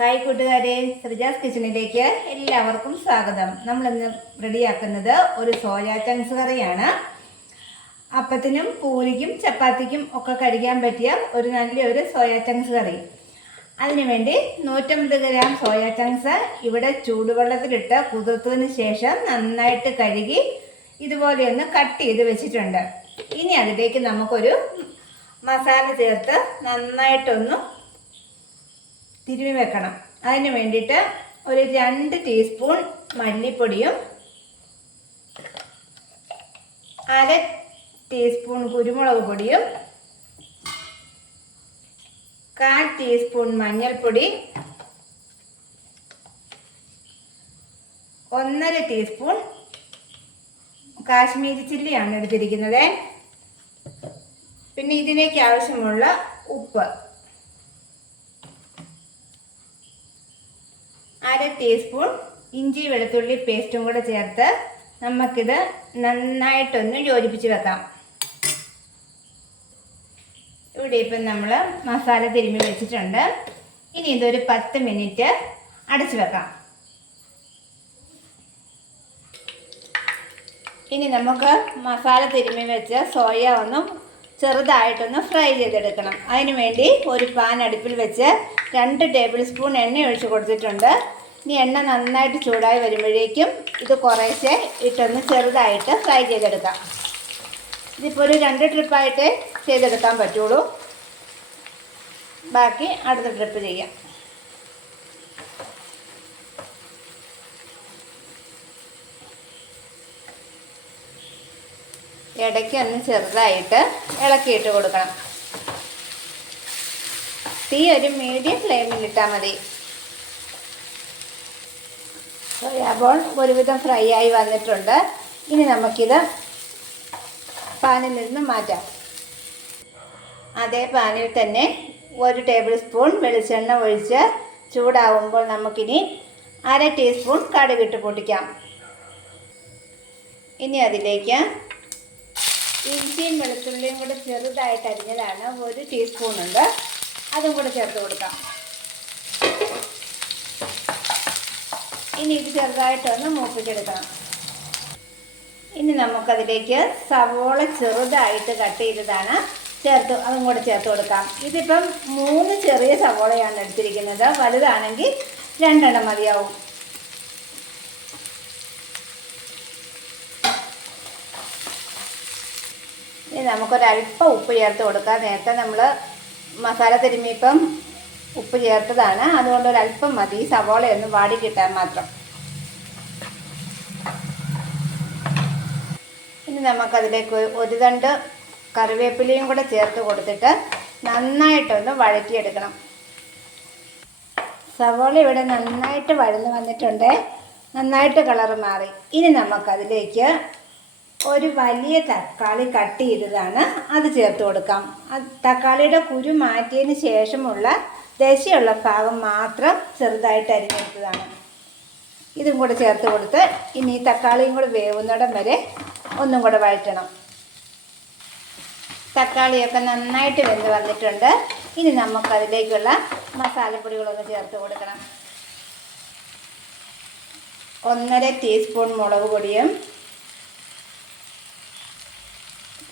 Hi കൂട്ടുകാരെ ശ്രീജാസ് കിച്ചണിലേക്ക് എല്ലാവർക്കും സ്വാഗതം. നമ്മളിന്ന് റെഡിയാക്കുന്നത് ഒരു സോയ ചങ്ക്സ് കറിയാണ്. അപ്പത്തിനും പൂരിക്കും ചപ്പാത്തിക്കും ഒക്കെ കഴിക്കാൻ പറ്റിയ ഒരു നല്ലൊരു സോയ ചങ്ക്സ് കറി. അതിനുവേണ്ടി നൂറ്റമ്പത് ഗ്രാം സോയ ചങ്ക്സ് ഇവിടെ ചൂടുവെള്ളത്തിലിട്ട് കുതിർത്തതിന് ശേഷം നന്നായിട്ട് കഴുകി ഇതുപോലെ ഒന്ന് കട്ട് ചെയ്ത് വെച്ചിട്ടുണ്ട്. ഇനി അതിലേക്ക് നമുക്കൊരു മസാല ചേർത്ത് നന്നായിട്ടൊന്ന് തിരുമ്മി വെക്കണം. അതിന് വേണ്ടിയിട്ട് ഒരു രണ്ട് ടീസ്പൂൺ മല്ലിപ്പൊടിയും അര ടീസ്പൂൺ കുരുമുളക് പൊടിയും കാൽ ടീസ്പൂൺ മഞ്ഞൾപ്പൊടി ഒന്നര ടീസ്പൂൺ കാശ്മീരി ചില്ലിയാണ് എടുത്തിരിക്കുന്നത്. പിന്നെ ഇതിലേക്ക് ആവശ്യമുള്ള ഉപ്പ്. അര ടീസ്പൂൺ ഇഞ്ചി വെളുത്തുള്ളി പേസ്റ്റും കൂടെ ചേർത്ത് നമുക്കിത് നന്നായിട്ടൊന്ന് യോജിപ്പിച്ച് വെക്കാം. ഇവിടെ ഇപ്പം നമ്മൾ മസാല തിരുമ്മി വെച്ചിട്ടുണ്ട്. ഇനി ഇതൊരു പത്ത് മിനിറ്റ് അടച്ചു വെക്കാം. ഇനി നമുക്ക് മസാല തിരുമ്മി വെച്ച് സോയ ഒന്ന് ചെറുതായിട്ടൊന്ന് ഫ്രൈ ചെയ്തെടുക്കണം. അതിന് വേണ്ടി ഒരു പാൻ അടുപ്പിൽ വെച്ച് രണ്ട് ടേബിൾ സ്പൂൺ എണ്ണ ഒഴിച്ച് കൊടുത്തിട്ടുണ്ട്. ഇനി എണ്ണ നന്നായിട്ട് ചൂടായി വരുമ്പോഴേക്കും ഇത് കുറേശ്ശെ ഇട്ടൊന്ന് ചെറുതായിട്ട് ഫ്രൈ ചെയ്തെടുക്കാം. ഇതിപ്പോൾ ഒരു രണ്ട് ട്രിപ്പായിട്ട് ചെയ്തെടുക്കാൻ പറ്റുള്ളൂ. ബാക്കി അടുത്ത ട്രിപ്പ് ചെയ്യാം. ഇടയ്ക്ക് ഒന്ന് ചെറുതായിട്ട് ഇളക്കിയിട്ട് കൊടുക്കണം. തീ ഒരു മീഡിയം ഫ്ലെയിമിൽ ഇട്ടാൽ മതി. സോയാബോൾ ഒരുവിധം ഫ്രൈ ആയി വന്നിട്ടുണ്ട്. ഇനി നമുക്കിത് പാനിൽ നിന്ന് മാറ്റാം. അതേ പാനിൽ തന്നെ ഒരു ടേബിൾ സ്പൂൺ വെളിച്ചെണ്ണ ഒഴിച്ച് ചൂടാവുമ്പോൾ നമുക്കിനി അര ടീസ്പൂൺ കടുകിട്ട് പൊട്ടിക്കാം. ഇനി അതിലേക്ക് ഇഞ്ചിയും വെളുത്തുള്ളിയും കൂടെ ചെറുതായിട്ട് അരിഞ്ഞതാണ്. ഒരു ടീസ്പൂൺ ഉണ്ട്. അതും കൂടെ ചേർത്ത് കൊടുക്കാം. ഇനി ഇത് ചെറുതായിട്ടൊന്ന് മൂപ്പിച്ചെടുക്കണം. ഇനി നമുക്കതിലേക്ക് സവോള ചെറുതായിട്ട് കട്ട് ചെയ്തതാണ് ചേർത്ത് അതും കൂടെ ചേർത്ത് കൊടുക്കാം. ഇതിപ്പം മൂന്ന് ചെറിയ സവോളയാണ് എടുത്തിരിക്കുന്നത്. വലുതാണെങ്കിൽ രണ്ടെണ്ണം മതിയാവും. ഇനി നമുക്കൊരല്പം ഉപ്പ് ചേർത്ത് കൊടുക്കാം. നേരത്തെ നമ്മൾ മസാല തിരുമ്മിയപ്പം ഉപ്പ് ചേർത്തതാണ്. അതുകൊണ്ട് ഒരല്പം മതി. സവോളയൊന്ന് വാടി കിട്ടാൻ മാത്രം. ഇനി നമുക്കതിലേക്ക് ഒരു തണ്ട് കറിവേപ്പിലയും കൂടെ ചേർത്ത് കൊടുത്തിട്ട് നന്നായിട്ടൊന്ന് വഴറ്റിയെടുക്കണം. സവോള ഇവിടെ നന്നായിട്ട് വഴന്ന് വന്നിട്ടുണ്ട്. നന്നായിട്ട് കളറ് മാറി. ഇനി നമുക്കതിലേക്ക് ഒരു വലിയ തക്കാളി കട്ട് ചെയ്തതാണ്. അത് ചേർത്ത് കൊടുക്കാം. തക്കാളിയുടെ കുരു മാറ്റിയതിന് ശേഷമുള്ള ദശയുള്ള ഭാഗം മാത്രം ചെറുതായിട്ട് അരിഞ്ഞെടുത്തതാണ്. ഇതും കൂടെ ചേർത്ത് കൊടുത്ത് ഇനി തക്കാളിയും കൂടെ വേവുന്നിടം വരെ ഒന്നും കൂടെ വഴറ്റണം. തക്കാളിയൊക്കെ നന്നായിട്ട് വെന്ത് വന്നിട്ടുണ്ട്. ഇനി നമുക്കതിലേക്കുള്ള മസാലപ്പൊടികളൊന്ന് ചേർത്ത് കൊടുക്കണം. ഒന്നര ടീസ്പൂൺ മുളക് പൊടിയും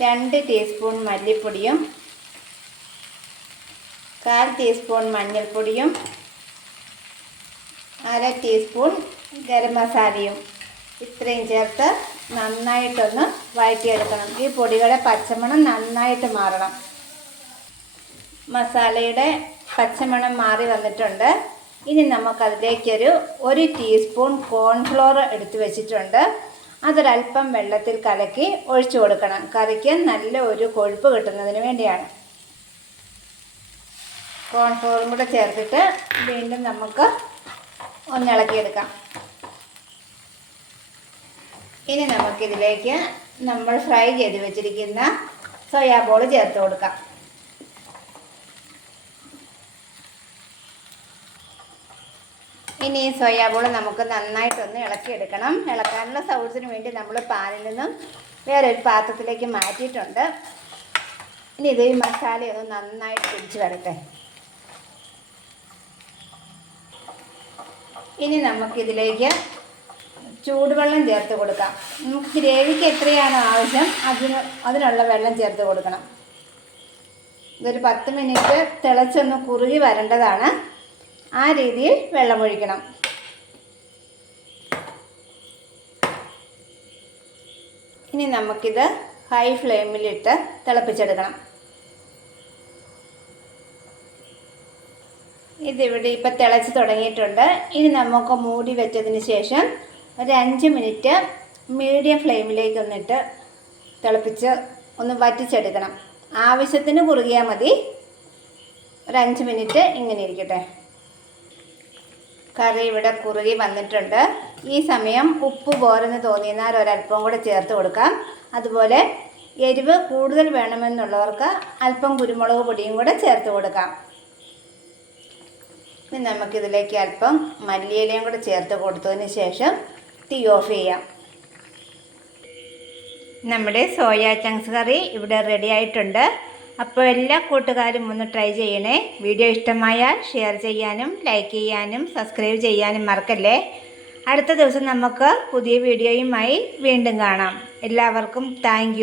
രണ്ട് ടീസ്പൂൺ മല്ലിപ്പൊടിയും കാൽ ടീസ്പൂൺ മഞ്ഞൾപ്പൊടിയും അര ടീസ്പൂൺ ഗരം മസാലയും. ഇത്രയും ചേർത്ത് നന്നായിട്ടൊന്ന് വഴറ്റിയെടുക്കണം. ഈ പൊടികളെ പച്ചമണം നന്നായിട്ട് മാറണം. മസാലയുടെ പച്ചമണം മാറി വന്നിട്ടുണ്ട്. ഇനി നമുക്കതിലേക്കൊരു ഒരു ടീസ്പൂൺ കോൺഫ്ലോർ എടുത്തു വെച്ചിട്ടുണ്ട്. അതൊരല്പം വെള്ളത്തിൽ കലക്കി ഒഴിച്ചു കൊടുക്കണം. കറിക്ക് നല്ല ഒരു കൊഴുപ്പ് കിട്ടുന്നതിന് വേണ്ടിയാണ്. കോൺഫ്ലോറും കൂടെ ചേർത്തിട്ട് വീണ്ടും നമുക്ക് ഒന്നിളക്കിയെടുക്കാം ഇനി നമുക്കിതിലേക്ക് നമ്മൾ ഫ്രൈ ചെയ്ത് വെച്ചിരിക്കുന്ന സോയാബോൾ ചേർത്ത് കൊടുക്കാം. ഇനി ഈ സോയാബോൾ നമുക്ക് നന്നായിട്ടൊന്ന് ഇളക്കിയെടുക്കണം. ഇളക്കാനുള്ള സൗകര്യത്തിന് വേണ്ടി നമ്മൾ പാനിൽ നിന്നും വേറൊരു പാത്രത്തിലേക്ക് മാറ്റിയിട്ടുണ്ട്. ഇനി ഇത് ഈ മസാലയൊന്ന് നന്നായിട്ട് പിടിച്ച് വരട്ടെ. ഇനി നമുക്കിതിലേക്ക് ചൂടുവെള്ളം ചേർത്ത് കൊടുക്കാം. നമുക്ക് ഗ്രേവിക്ക് എത്രയാണ് ആവശ്യം അതിന് അതിനുള്ള വെള്ളം ചേർത്ത് കൊടുക്കണം. ഇതൊരു പത്ത് മിനിറ്റ് തിളച്ചൊന്ന് കുറുകി വരേണ്ടതാണ്. ആ രീതിയിൽ വെള്ളമൊഴിക്കണം. ഇനി നമുക്കിത് ഹൈ ഫ്ലെയിമിലിട്ട് തിളപ്പിച്ചെടുക്കണം. ഇതിവിടെ ഇപ്പം തിളച്ച് തുടങ്ങിയിട്ടുണ്ട്. ഇനി നമുക്ക് മൂടി വെച്ചതിന് ശേഷം ഒരു അഞ്ച് മിനിറ്റ് മീഡിയം ഫ്ലെയിമിലേക്ക് ഒന്നിട്ട് തിളപ്പിച്ച് ഒന്ന് വറ്റിച്ചെടുക്കണം. ആവശ്യത്തിന് കുറുകിയാൽ മതി. ഒരു അഞ്ച് മിനിറ്റ് ഇങ്ങനെ ഇരിക്കട്ടെ. കറി ഇവിടെ കുറുകി വന്നിട്ടുണ്ട്. ഈ സമയം ഉപ്പ് പോരെന്ന് തോന്നിയാൽ ഒരല്പം കൂടെ ചേർത്ത് കൊടുക്കാം. അതുപോലെ എരിവ് കൂടുതൽ വേണമെന്നുള്ളവർക്ക് അല്പം കുരുമുളക് പൊടിയും കൂടെ ചേർത്ത് കൊടുക്കാം. ഇനി നമുക്കിതിലേക്ക് അല്പം മല്ലിയിലയും കൂടെ ചേർത്ത് കൊടുത്തതിന് ശേഷം തീ ഓഫ് ചെയ്യാം. നമ്മുടെ സോയാ ചങ്ക്സ് കറി ഇവിടെ റെഡി ആയിട്ടുണ്ട്. അപ്പോൾ എല്ലാ കൂട്ടുകാരും ഒന്ന് ട്രൈ ചെയ്യണേ. വീഡിയോ ഇഷ്ടമായാൽ ഷെയർ ചെയ്യാനും ലൈക്ക് ചെയ്യാനും സബ്സ്ക്രൈബ് ചെയ്യാനും മറക്കല്ലേ? അടുത്ത ദിവസം നമുക്ക് പുതിയ വീഡിയോയുമായി വീണ്ടും കാണാം. എല്ലാവർക്കും താങ്ക്